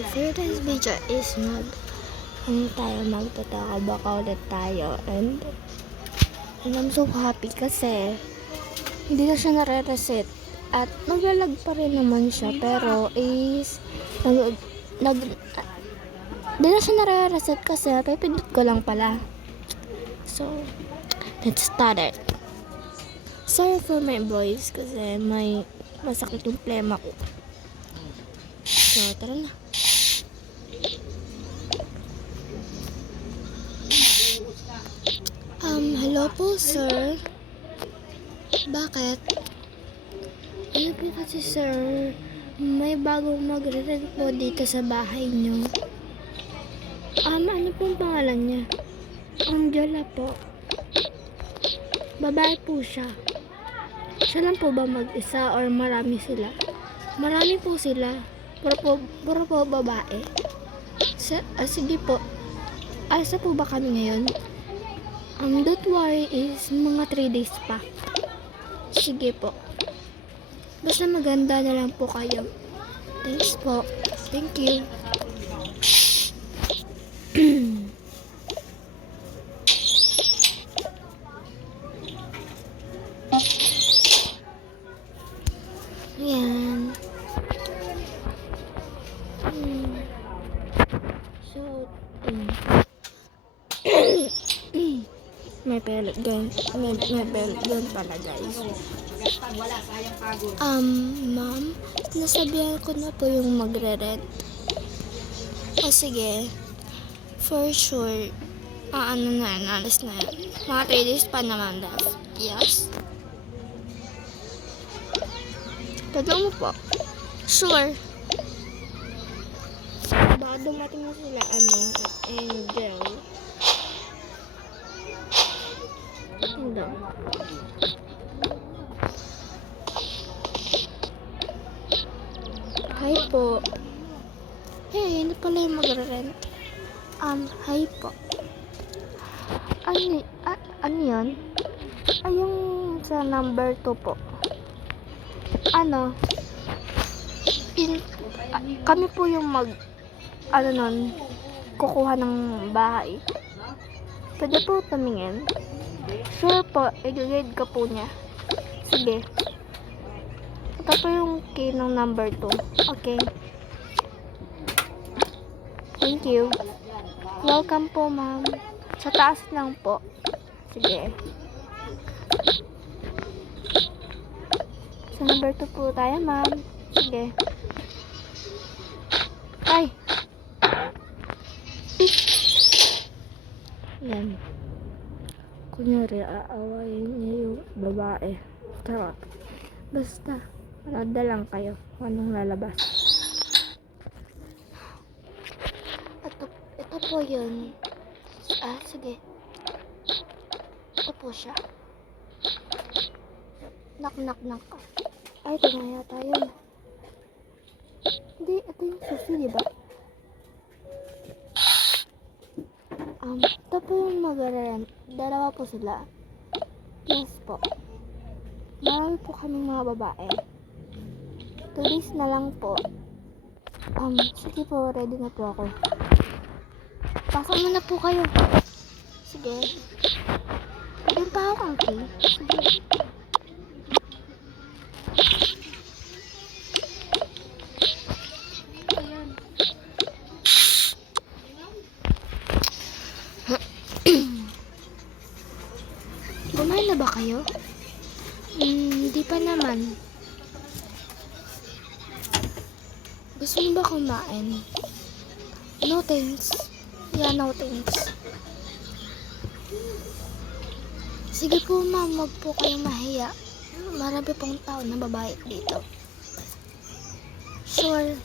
For this video is magtataka ulit tayo and I'm so happy kasi hindi na siya nare-reset at naglalag pa rin naman siya pero is hindi na siya nare-reset kasi pipindot ko lang pala. So let's start it. Sorry for my voice kasi may masakit yung plema ko. So tara na. Hello po, sir. Bakit? Ano po kasi, sir? May bagong magre-rent po dito sa bahay niyo. Ano pong pangalan niya? Angela po. Babae po siya. Siya lang po ba mag-isa or marami sila? Marami po sila. Puro po babae. Sige po. Asa po ba kami ngayon? Don't worry is mga 3 days pa. Sige po. Basta maganda na lang po kayo. Thanks po. Thank you. Yan. So, may pellet gun. May pellet gun pala, guys. Ma'am, nasabihan ko na po yung magre-rent. Sige. For sure. Alis na yan. Mga 3 days pa naman left. Yes. Pwede mo po. Sure. Baka dumating na sila, Angel. Hindi. Hi po. Hey, hindi pala yung magre-rent. Hi po. Ano yun? Yung sa number 2 po. Kami po yung kukuha ng bahay. Pwede po tumingin? Sure po, i-guide ka po niya. Sige. Ito po yung key ng number 2. Okay. Thank you. Welcome po, ma'am. Sa taas lang po. Sige. Sa number 2 po tayo, ma'am. Sige. Ay! Yan. Kunyari, aawayin niya yung babae. Charot. Basta, malada lang kayo kung anong lalabas. Ito po yun. Sige. Ito po siya. Knock. Ay, ito na yata yun. Hindi, ito yung susi, diba? Ito po yung mag-rent. Dalawa po sila. Yes po. Marami po kaming mga babae. 2 days na lang po. Sige po, ready na po ako. Pasok mo na po kayo. Sige. Pwede pa ako ang key. Sige. Kumain na ba kayo? Hindi pa naman. Gusto mo ba kumain? No thanks. Yeah, no thanks. Sige po, ma'am, wag po kayong mahiya. Marami pong tao na babae dito. Sure.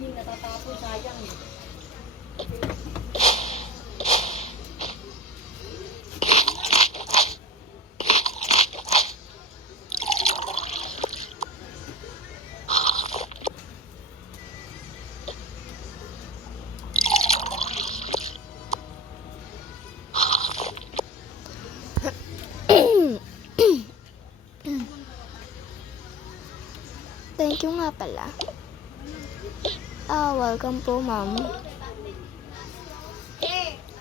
Thank you nga pala. Welcome po, ma'am.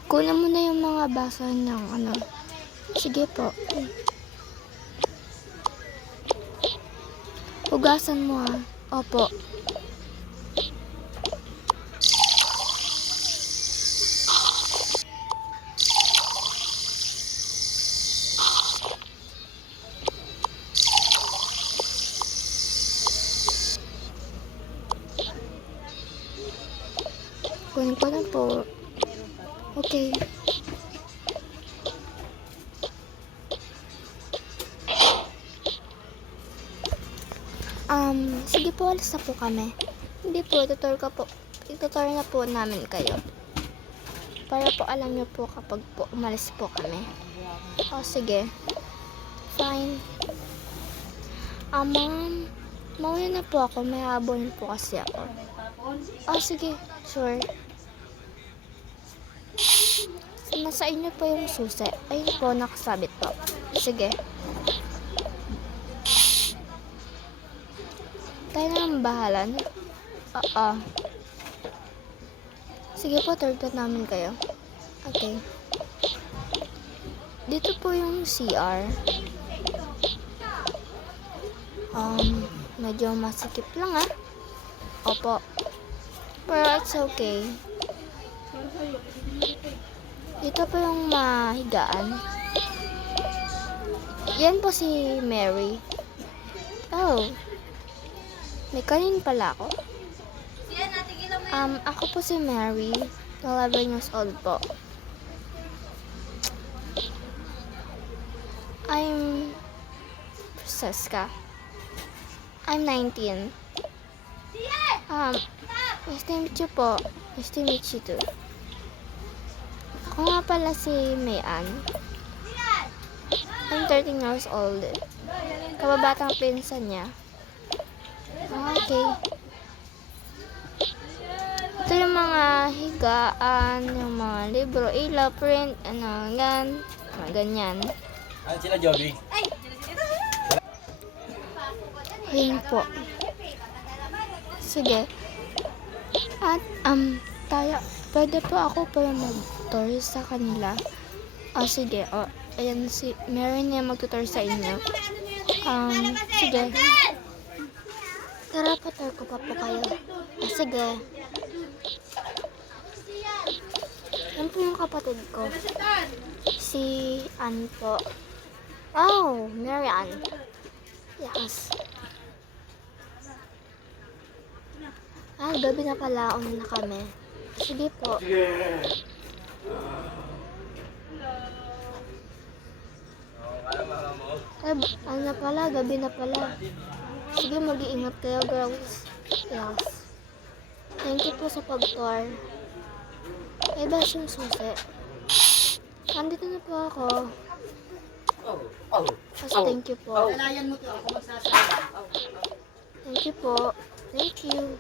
Kunin mo na yung mga basa ng ano. Sige po. Hugasan mo ha. Opo. Kunin ko na po. Okay. Sige po, alis na po kami. Hindi po, itutor na po namin kayo. Para po alam niyo po kapag po umalis po kami. Sige. Fine. Ma'am, mauwi na po ako. May habol po kasi ako. Sige. Sure. Nasa inyo po yung susi. Ayun po, nakasabit po. Sige. Tayo na ang bahala. Sige po, third namin kayo. Okay. Dito po yung CR. Medyo masikip lang Opo. Pero it's okay. Dito po yung mahigaan. Yan po si Mary. May kanin pala ako. Ako po si Mary. 11 years old po. I'm Francesca. I'm 19. Nice to meet you po. Nice to meet you too. Ako nga pala si Mayan. I'm 13 years old. Kababatang pinsan niya. Okay. Ito yung mga higaan, yung mga libro, ilaw, print, yan. Mga ganyan. Ano sila, Joby? Ayun po. Sige. At, pwede po ako para mag-tour sa kanila. Sige. Ayan si Mary niya mag-tour sa inyo. Sige. Tara, pa-tour ko pa po kayo. Sige. Yan po yung kapatid ko. Si Ann po. Mary Ann. Yes. Gabi na pala. Na kami. Sige po. Ano na pala? Gabi na pala. Sige, mag-iingat kayo, girls. Yes. Thank you po sa pag-tour. Bas yung susi. Nandito na po ako. Thank you po. Thank you po. Thank you.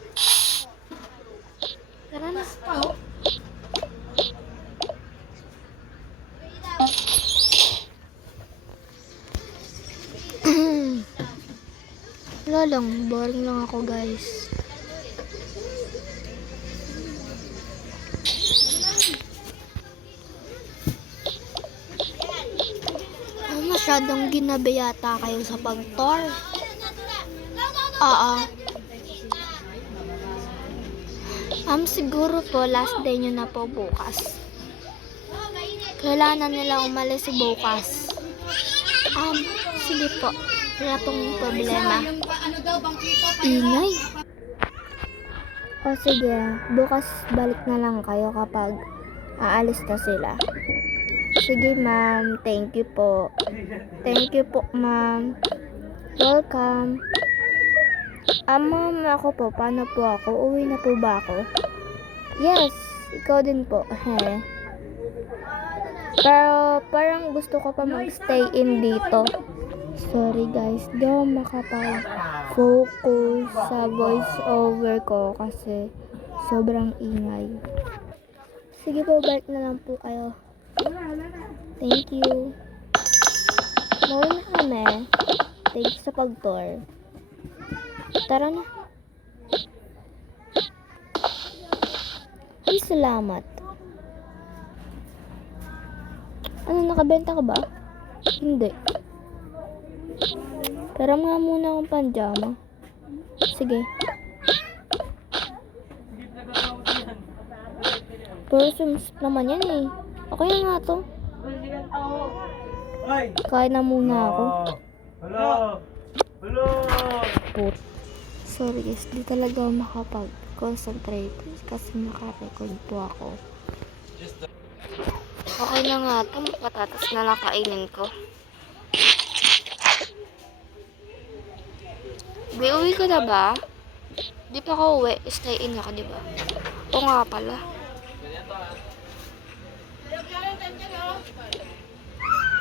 Tara na. Wala lang. Boring lang ako, guys. Masyadong ginabi yata kayo sa pag-tour. Siguro po last day nyo na po bukas. Kailangan nila umalis bukas. Sige po. Wala pong problema. Ingay. Sige. Bukas balik na lang kayo kapag aalis na sila. Sige, ma'am. Thank you po. Thank you po, ma'am. Welcome. Ma'am, ako po, paano po ako? Uwi na po ba ako? Yes, ikaw din po. Pero parang gusto ko pa mag-stay in dito. Sorry guys, di ako makapag-focus sa voice over ko kasi sobrang ingay. Sige po, balik na lang po kayo. Thank you. Mauwi na kami. Thank you sa pag-tour. Tara na. Ay, salamat. Ano, nakabenta ka ba? Hindi. Pero nga muna akong panjama. Sige. Pero swimsuit naman yan eh. Okay na nga to. Kain na muna ako. Hello! Put. Sorry guys, di talaga ako makapag-concentrate kasi naka-record po ako. Okay na nga ito, patatas na nakainin ko. Uwi ko na ba? Di pa ako uwi, stay in ako, di ba? O nga pala.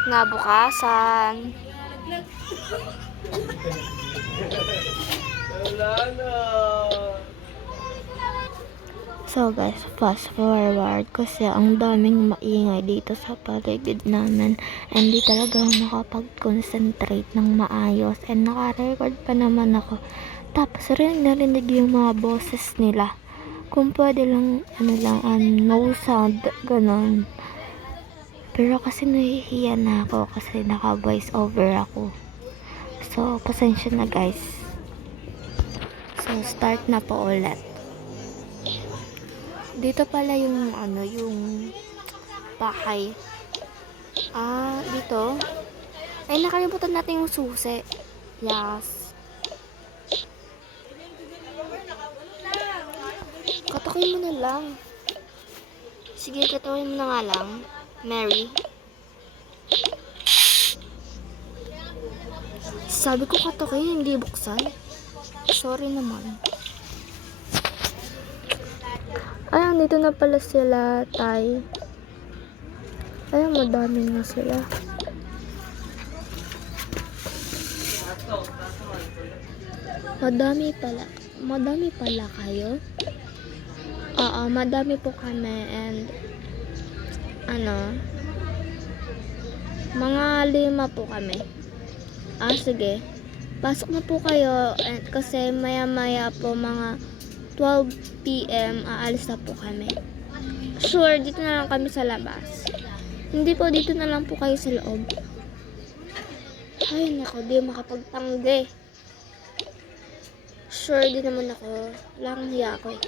Nabukasan. So guys, fast forward kasi ang daming maingay dito sa paligid namin and di talaga ako makapag-concentrate ng maayos and naka-record pa naman ako. Tapos rin narinig yung mga boses nila. Kung pwede lang, no sound, ganon. Pero kasi nahihiya na ako kasi naka-voice over ako. So, pasensya na guys. So, start na po ulit. Dito pala yung yung bahay. Dito. Ay, nakalimutan natin yung susi. Yes. Katukin mo na lang. Sige, katukin mo na nga lang. Mary. Sabi ko katukin, hindi buksan. Sorry naman. Ayun, dito na pala sila, Tay. Ayun, madami na sila. Madami pala kayo? Oo, madami po kami and mga 5 po kami. Sige. Pasok na po kayo kasi maya-maya po mga 12 PM aalis na po kami. Sure, dito na lang kami sa labas. Hindi po, dito na lang po kayo sa loob. Ay, nako, di makapagtanggi. Sure, di naman ako. Wala kang hiya ako eh.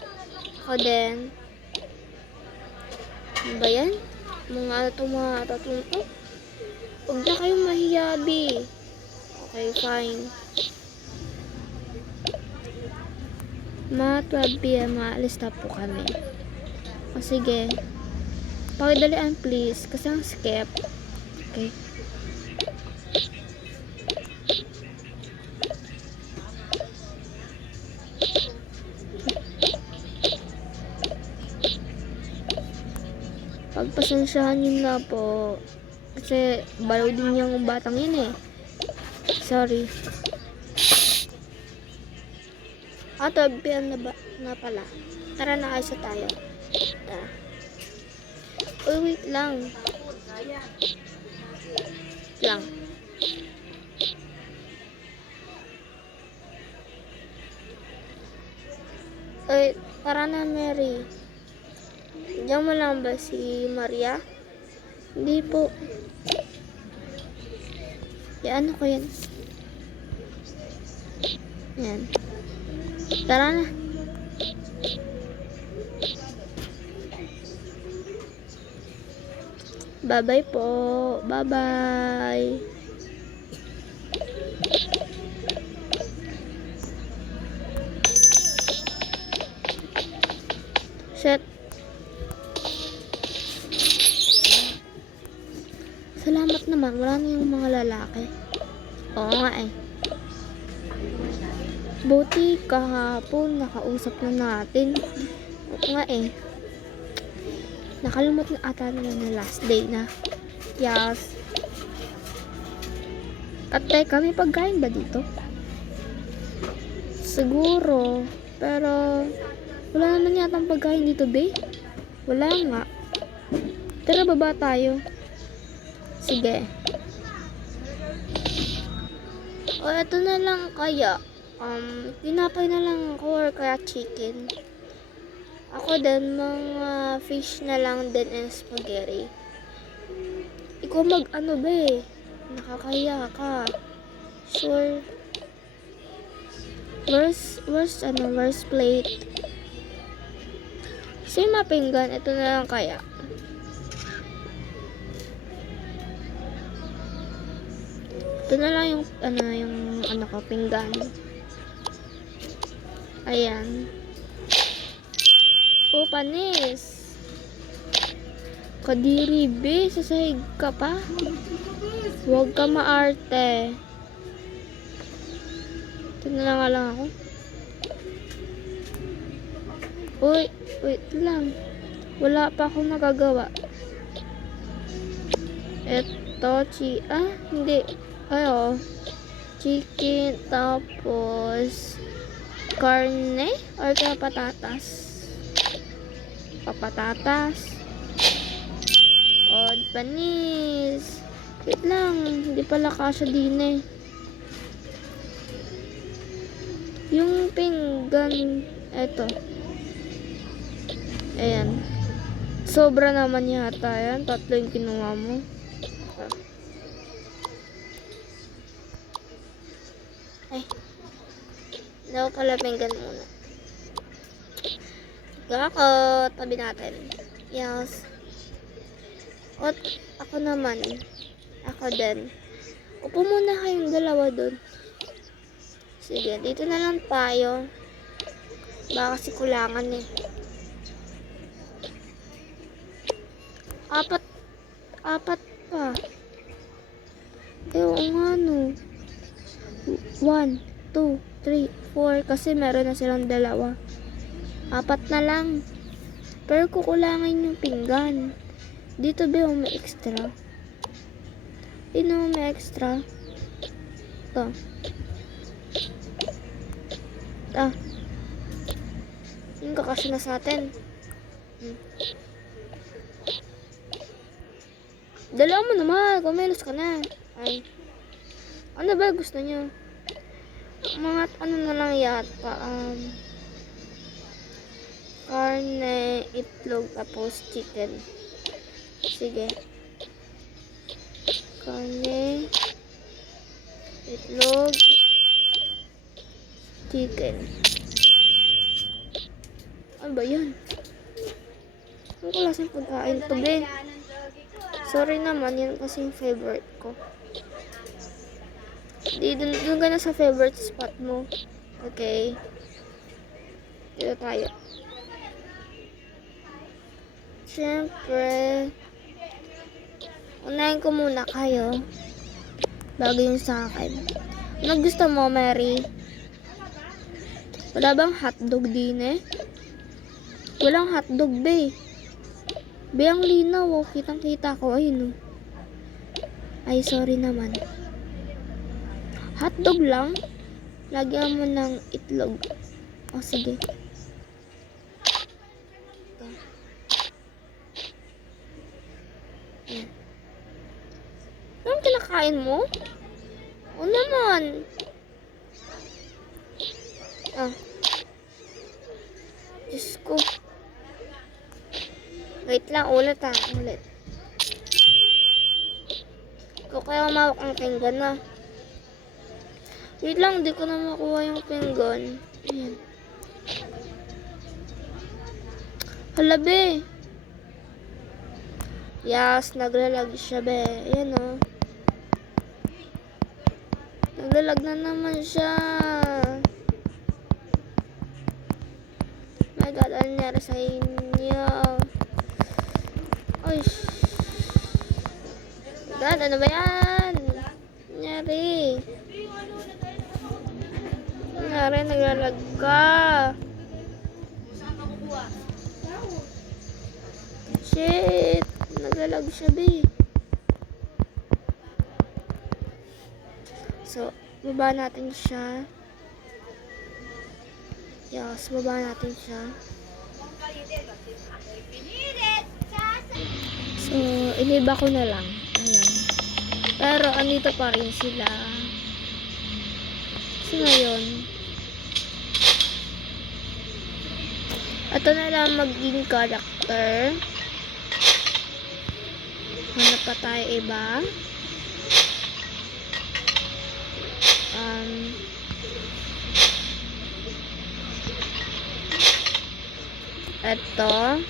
Ako din. Ano ba yan? Mga tatlong to? Huwag na kayong mahiyabi. Okay, fine. Mga 12 PM, maalis na po kami. O sige. Pakidalian please, kasi ang skip. Okay. Pagpasensyahan nyo na po. Kasi balaw din yung batang yun eh. Sorry. 12 PM na pala. Tara na kayo tayo. Tara. Uy, wait lang. Lang. Uy, tara na Mary. Diyan mo lang ba si Maria? Hindi po. Ano ko yan? Yan. Tara na. Bye-bye po. Bye-bye. Set. Salamat naman. Wala na yung mga lalaki. Oo nga eh. Buti kahapon nakausap na natin. Oo nga eh. Nakalimot na ata nila na last day na. Yes. At teka, may pagkain ba dito? Siguro. Pero wala naman yatang pagkain dito, be. Wala nga. Tara, baba tayo. Sige. O, eto na lang kaya. Tinapay na lang ako or kaya chicken. Ako din, mga fish na lang din and spaghetti. Ikaw mag-ano ba eh? Nakakaya ka. Sure. Where's plate? Same mapinggan. Ito na lang kaya. Ito na lang yung ano ko, pinggan. Ayan. Oh, panis. Kadiri, be. Sasahig ka pa. Huwag ka maarte. Ito na lang ako. Uy, wait lang. Wala pa akong nagagawa. Ito, hindi. Ayo. Chicken, tapos karne or kaya patatas. Papatatas. O, panis. Wait lang, hindi pala kasya din eh. Yung pinggan, eto. Ayan. Sobra naman yata yan. 3 yung kinuha mo. Ay. Daw pala pinggan muna. Ako, tabi natin. Yes. At ako naman. Ako din. Upo muna kayong dalawa dun. Sige, dito na lang tayo. Baka kasi kulangan eh. Apat pa. Oo nga no. 1, 2, 3, 4. Kasi meron na silang dalawa. 4 na lang. Pero kukulangin yung pinggan. Dito ba yung may extra? May extra. Ito. Yung kakasya na sa atin. Dalawa mo naman. Kumilos ka na. Ay. Ano ba gusto niyo? Mga ano na lang yata. Karne, itlog, tapos chicken. Sige. Karne, itlog, chicken. Ano ba yan? Ang klaseng pagkain to, be. Sorry naman, yan kasi yung favorite ko. Doon ka na sa favorite spot mo. Okay. Dito tayo. Siyempre, unahin ko muna kayo bago yung sa akin. Ano gusto mo, Mary? Wala bang hotdog din eh? Walang hotdog, be. Be, ang linaw, oh. Kitang-kita ko. Ayun, oh. Ay, sorry naman. Hotdog lang? Lagyan mo ng itlog. O, sige. Anong kinakain mo? O naman. Diyos ko. Wait lang, ulit. Ikaw kaya umawak ang pinggan na. Wait lang, di ko na makuha yung pinggan. Ayan. Hala, be. Yes, naglalag siya, be. Ayan, oh. Naglalag na naman siya. My God, ano nangyari sa inyo? Ay, God, ano ba yan? Nangyari? nangyari? Naglalag ka. Shit. Naglalag siya, be. So, baba natin siya. Yes, baba natin siya. So, iniba ko na lang. Ayan. Pero, andito pa rin sila. So, ngayon, ito na lang maging character. Hanap pa tayo iba. Ito.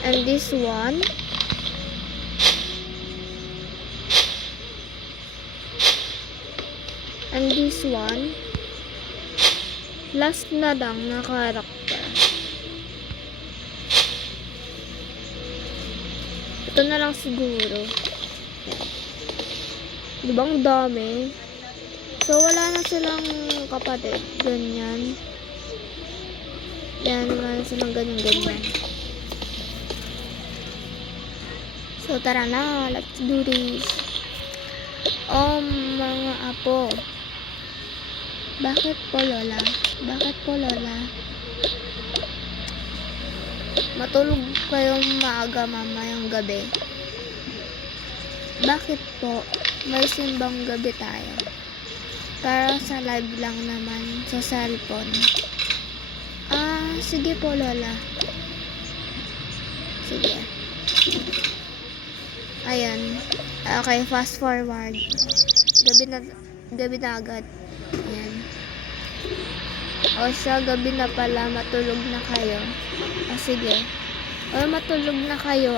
And this one. And this one. Last na lang na character. Ito na lang siguro. Diba ang dami? So, wala na silang kapatid. Ganyan. Yan, wala na silang ganyan-ganyan. So, tara na. Let's do this. Oh, mga apo. Bakit po, Lola? Bakit po, Lola? Matulog kayong maaga mamayang gabi. Bakit po? May simbang gabi tayo. Pero sa live lang naman sa cellphone. Sige po, Lola. Sige. Ayan. Okay, fast forward. Gabi na agad. Ayan. O siya, gabi na pala. Matulog na kayo. Sige. O, matulog na kayo,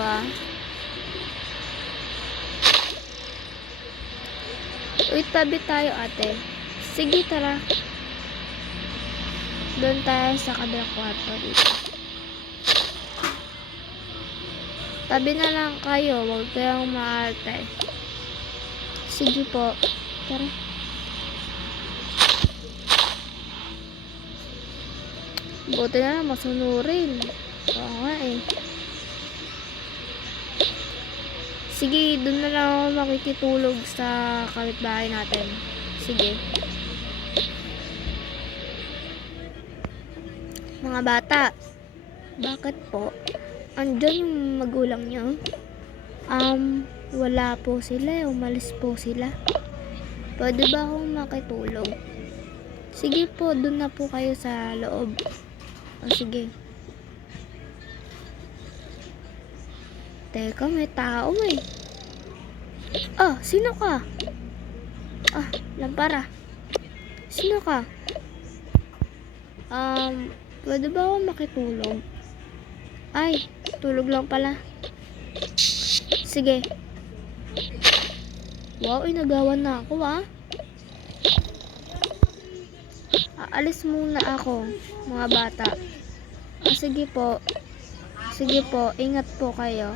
Wait, tabi tayo, ate. Sige, tara. Doon tayo sa kabilang kwarto dito. Tabi na lang kayo. Huwag kayong maarte. Sige po. Tara. Buti na lang masunurin. Oo nga eh. Sige, doon na lang ako makikitulog sa kapitbahay natin. Sige. Mga bata, bakit po? Andyan yung magulang nyo? Wala po sila. Umalis po sila. Pwede ba akong makitulog? Sige po, doon na po kayo sa loob. O sige. Teka, may tao eh. Sino ka? Lampara. Sino ka? Pwede ba ako makitulog? Ay, tulog lang pala. Sige. Wow, inagawan na ako, Aalis muna ako, mga bata. Sige po. Sige po, ingat po kayo.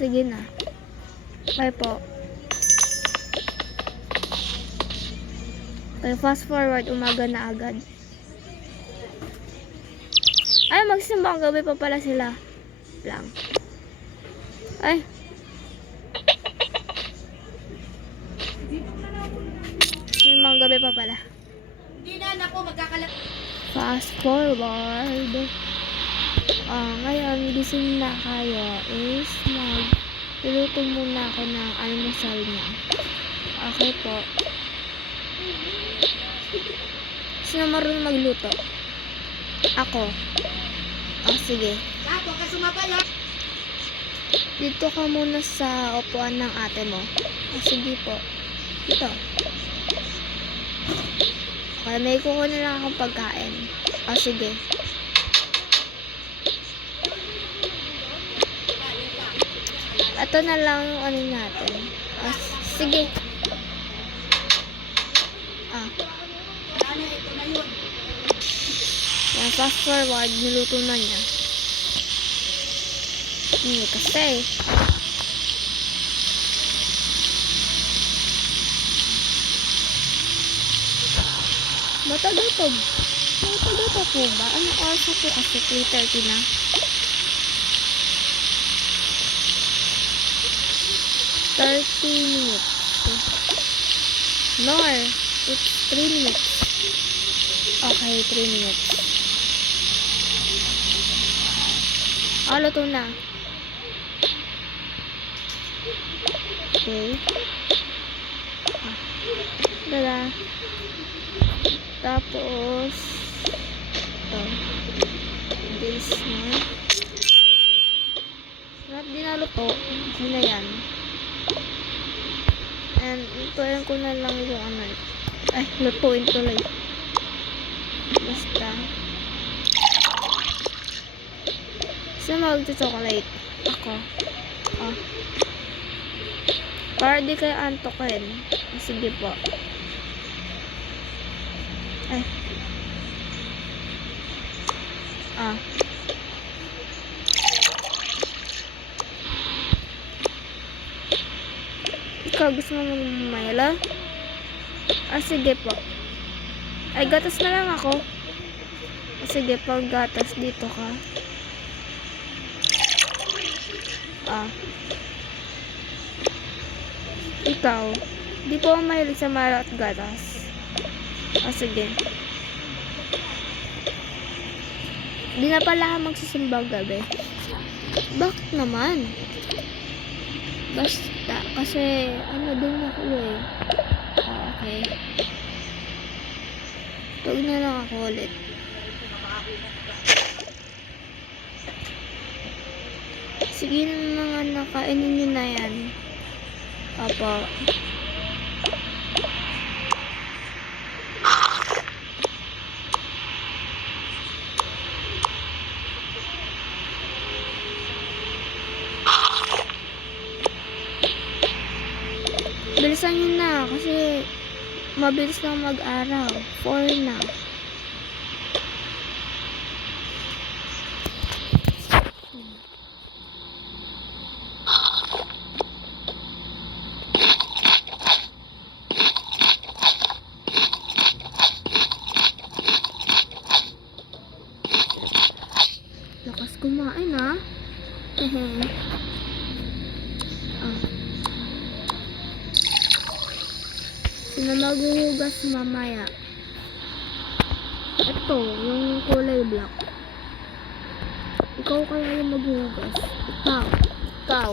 Sige na. Bye po. Okay, fast forward, umaga na agad. Ay, magsimbang gabi pa pala sila. Lang. Ay. Simbang gabi pa pala. Hindi na ako magkakalat. Fast forward. Ngayon, gising na kayo is luluto muna ako ng almusal niya. Okay po. Sino marunong magluto? Ako. Sige. Ako ka sumabala. Dito ka muna sa upuan ng ate mo. Sige po. Dito. Okay, may kukunin lang akong pagkain. Sige. Ito na lang yung ano natin. Sige. fast forward, niluto na niya. Hindi kasi. Matagal pa. Matagal pa po ba? Anong oras na po kasi? 3:30 na. $30. No, it's 3 minutes. Okay, 3 minutes. Luto na. Okay. Dala. Tapos, ito. This one. Sarap din na luto. Hindi na yan. And, lutuin ko na lang yung ano. Ay, lutuin tuloy. Basta. Sino mag-chocolate? Ako. Oh. Para di kayo antokin. Sige po. Ay. Ikaw gusto mo magmamayala? Sige po. Ay, gatas na lang ako. Sige, pag gatas dito ka. Ikaw, di po ako mahilig sa mala at gatas. Sige. Di na pala ako magsisimba gabi. Bakit naman? Basta, kasi ano din ako eh. Okay. Tug na lang ako ulit. Sige na mga nakainin nyo na yan. Apa. Bilisan nyo na kasi mabilis lang mag-araw. 4 na. Lakas kumain ah. Sino maghuhugas mamaya? Ito, yung kulay black. Ikaw kaya yung maghuhugas? Ikaw. Ikaw.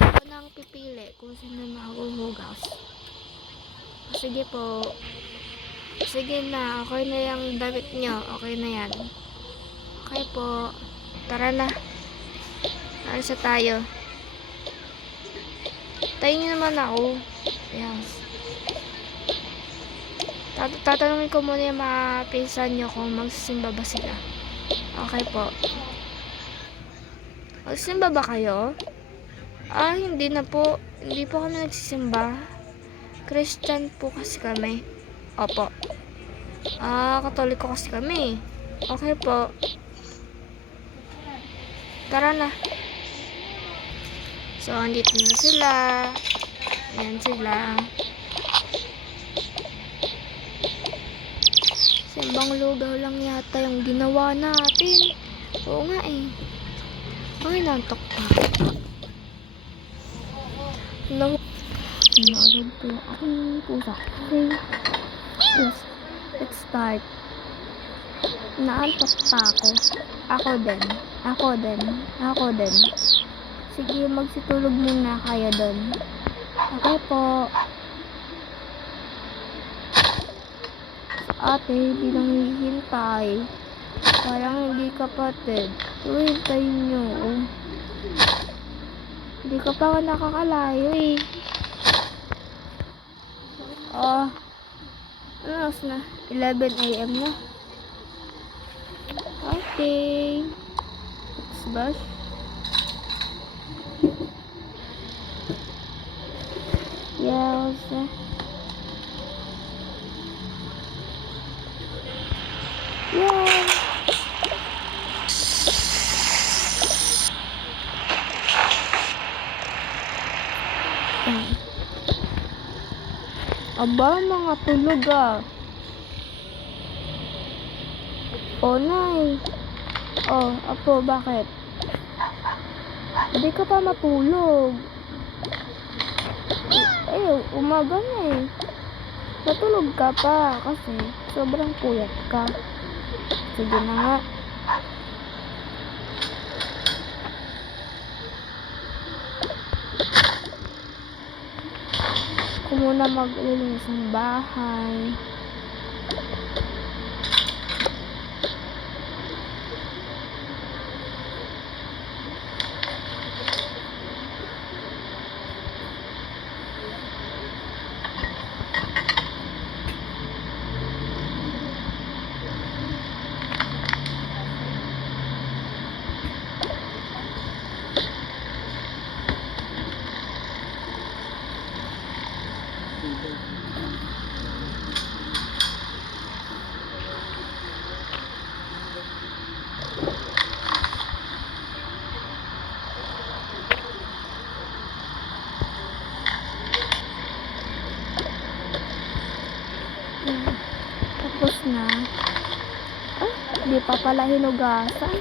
Ako nang pipili kung sino maghuhugas. Sige po. Sige na, okay na yung damit nyo. Okay na yan. Okay po. Tara na. Alisa tayo. Tayo nyo naman ako. Yes. Tatanungin ko muna yung mga pinsan nyo kung magsisimba ba sila. Okay po. Magsisimba ba kayo? Hindi na po. Hindi po kami nagsisimba. Christian po kasi kami. Opo. Katoliko kasi kami. Okay po. Tara na. So, andito na sila. Ayan sila. Simbang lugaw lang yata yung ginawa natin. Oo nga eh. Ay, nantok pa. Nalog po akong pusa. Okay. Yes. Let's start. Naantok pa ako. Ako din. Sige, magsitulog muna kayo doon. Okay po. Ate, hindi nang hihintay. Parang hindi kapatid. Hintayin nyo. Hindi ka pa nakakalayo eh. Ano oras na? 11 AM na. Okay. Let's brush. Yes. Aba, mga tulog ah. Oh, Nay. Oh, Apo, bakit? Hindi ka pa matulog. Umaga na eh. Natulog ka pa kasi sobrang puyat ka. Sige na nga. Ako muna maglilinis ng bahay. Tapos na. Di pa pala hinugasan.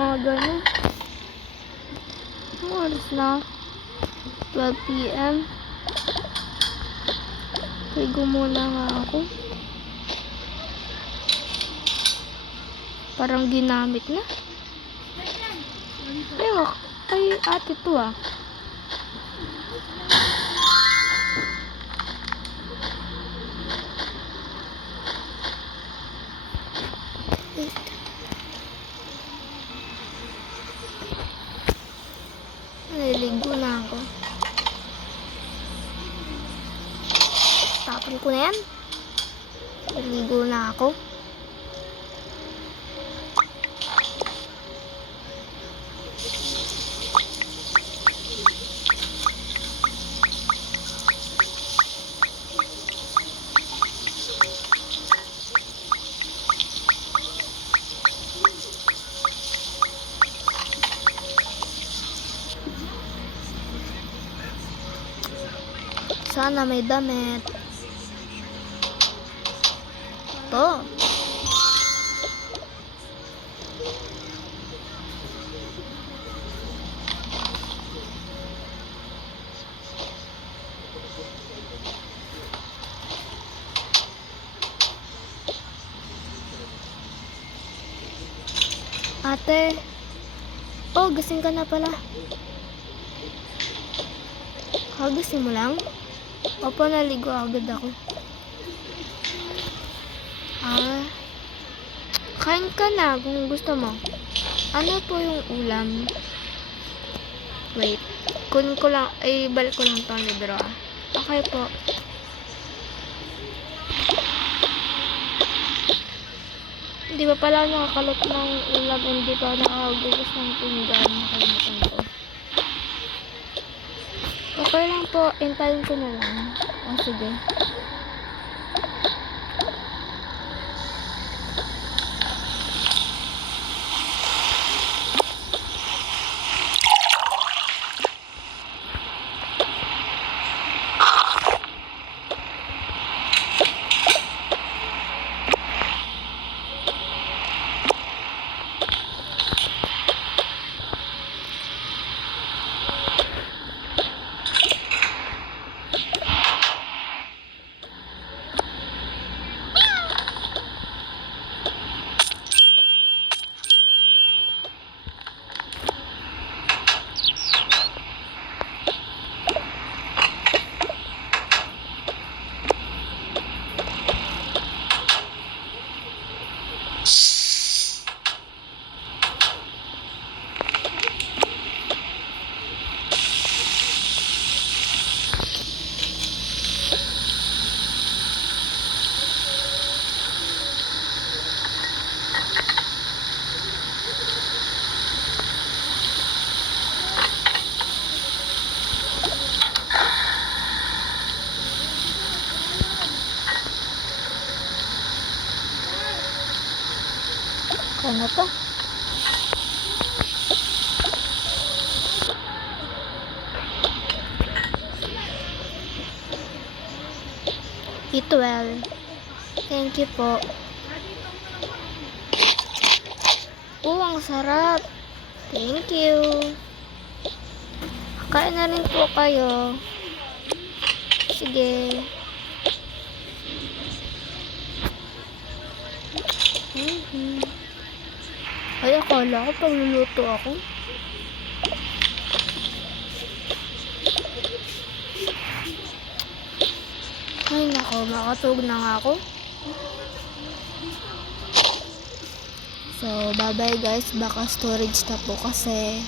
Mga ganun. Ang oras na? 12 PM. Ligo muna nga ako. Parang ginamit na. Pero kay ate to ah. Naliligo na ako. Tapon ko na yan. Naliligo na ako. Sana may damit. To. Ate. Oh, gising ka na pala. Gising mo lang? Opo, naligo agad ako. Kain ka na kung gusto mo. Ano po yung ulam? Wait. Kunin ko lang, ay balik ko lang tong libro ah. Okay po. Hindi pa pala nakakalot ng ulam, hindi pa nakagugos ng pinggan. Nakalimutan ko. Okay lang po, intayin ko na lang. O sige. Ano to? B12. Thank you po. Ang sarap. Thank you. Kain na rin po kayo. Sige. Ay, akala ko pagluluto ako. Ay, nako, makatulog na nga ako. So, bye-bye guys. Baka storage na po kasi